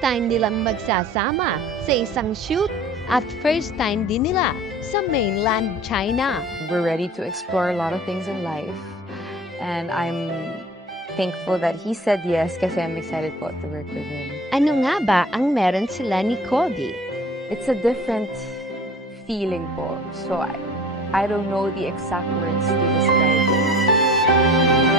time nilang magsasama sa isang shoot at first time din nila sa mainland China. We're ready to explore a lot of things in life. And I'm thankful that he said yes kasi I'm excited po to work with him. Ano nga ba ang meron sila ni Cody? It's a different feeling po. So I don't know the exact words to describe it.